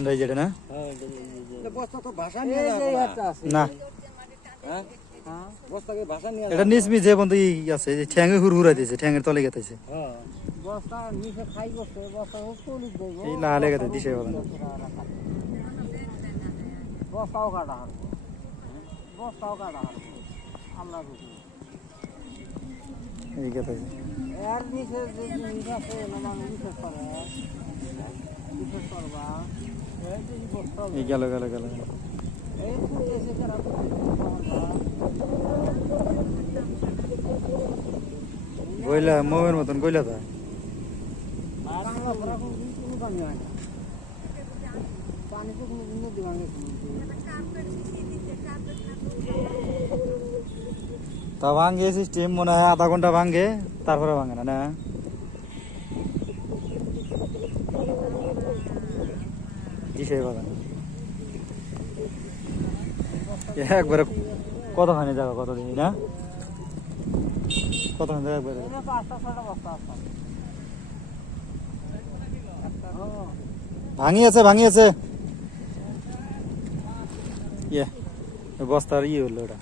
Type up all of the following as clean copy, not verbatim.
কোনটা যেটা না বস্তা তো ভাষা নিয়ে যাবে না হ্যাঁ বস্তাকে ভাষা নিয়ে এটা নিসমি যে বন্ধু আছে যে ঠ্যাঙে হুরহুরা দিয়েছে ঠ্যাঙের তলে গেতেছে হ্যাঁ বস্তা নিচে খাই বসে বস্তা কোলি দেব এই লালে গেতে দিশে বলেন বস্তাও কাটা হবে বস্তাও কাটা হবে আমরা এই গেতেছে এর নিচে যে জিনিস আছে না বিশেষ করে বিশেষ করবা এই বস্তা এই গেল গেল গেল এই তো এসে করা গইলা মোমের মতন গইলা তা বাংলা ভরা কোনো পানি হয় না পানি তো কোনো নদী ভাঙে তা ভাঙ্গে সিস্টেম মনে হয় আধা ঘন্টা ভাঙ্গে তারপরে ভাঙে না না দিশে বলেন একবারে কতখানি জায়গা কতদিন না কতখানি জায়গা একবারে পাঁচটা ছটা বস্তা আছে ভাঙিয়েছে ইয়ে বস্তার ইয়ে হলো ওটা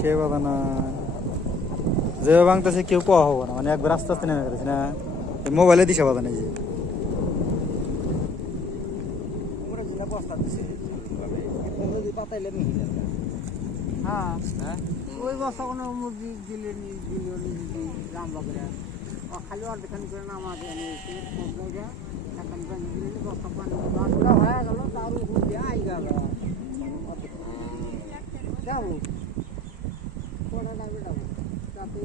সে বাবা না যে ভাঙতেছে কেউ কোয়া হবো না মানে একবার আস্তে আস্তে নেমে গেছে না মোবাইলে দিশে বাবা নেই যে বস্তা দিছে নদী পাতাইলে মিহি যাবে হ্যাঁ ওই বস্তা কোনো মুরগি দিলে দিলে রামবা করে খালি অর্ধেখানি করে নামা দেয় এখন পানি দিলে বস্তা পানি বাসটা হয়ে গেল তার উপর দিয়ে আই গেল যাবো কটা যাবে যাবো তাতে